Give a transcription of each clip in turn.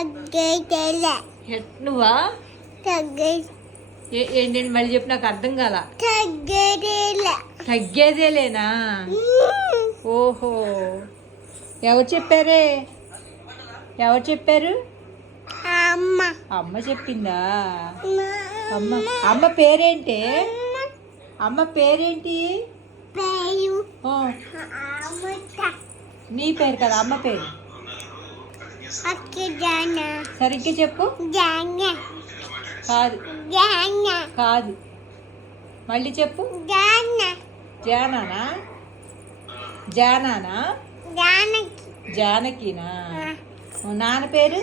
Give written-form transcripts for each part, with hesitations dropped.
తగ్గేదేలే. నువ్వా తగ్గే ఏంటండి మళ్ళీ చెప్పు, నాకు అర్థం కాల. తగ్గేదేలే. తగ్గేదేలేనా? ఓహో, ఎవరు చెప్పారే? ఎవరు చెప్పారు? అమ్మ. అమ్మ చెప్పిందా? అమ్మ అమ్మ పేరేంటి? అమ్మ పేరేంటి? పేరు ఓ, అమృత. నీ పేరు కదా, అమ్మ పేరు. అక్కజాన. సరిగ్గా చెప్పు. జాన. కాదు జాన. కాదు, మళ్ళీ చెప్పు. జాన. జానానా? జానానా? జానకి. జానకినా? ఓ, నాన్న పేరు?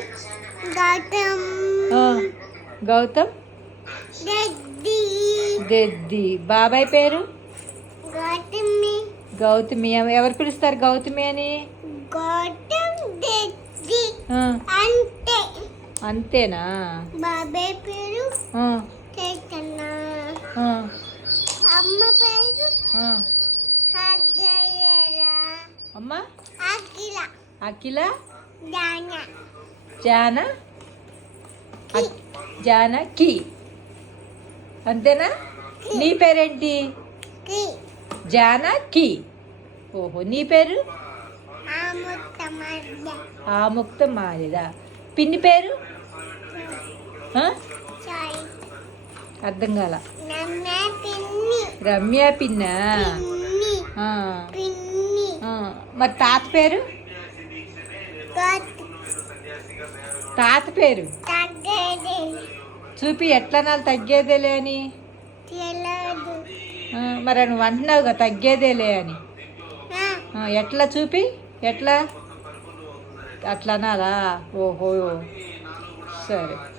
గౌతమ్. ఓ, గౌతమ్. దద్ది. దెద్ది. బాబాయ్ పేరు? గౌతమి. గౌతమి. ఎవరు పిలుస్తారు గౌతమి అని? గౌతమ్ దద్ది. ఆ, అంతే. అంతేనా? బాబాయ్ పేరు ఆ, చైతన్య. ఆ, అమ్మ పేరు ఆ. అగ్గయ్యరా. అమ్మ అఖిల. అఖిల. జాన. జాన. జానకి. అంతేనా? నీ పేరేంటి? కి. జానకి. ఓహో, నీ పేరు? అమృతమల్ల. ఆముక్త మాలిదా. పిన్ని పేరు? ఆ? చాయ్. అర్థం కాల. నమ్మ పిన్ని. రమ్య పిన్నా? పిన్ని. ఆ, పిన్ని. ఆ. మరి తాత పేరు? గట్. తాత పేరు తగ్గేది. చూపి, ఎట్లా నాలు తగ్గేదేలే అని. తెలియదు. ఆ, మరి నువ్వు అంటున్నావుగా తగ్గేదేలే అని. ఆ, ఆ, ఎట్లా చూపి, ఎట్లా? అట్లా అనాలా? ఓహో, సరే.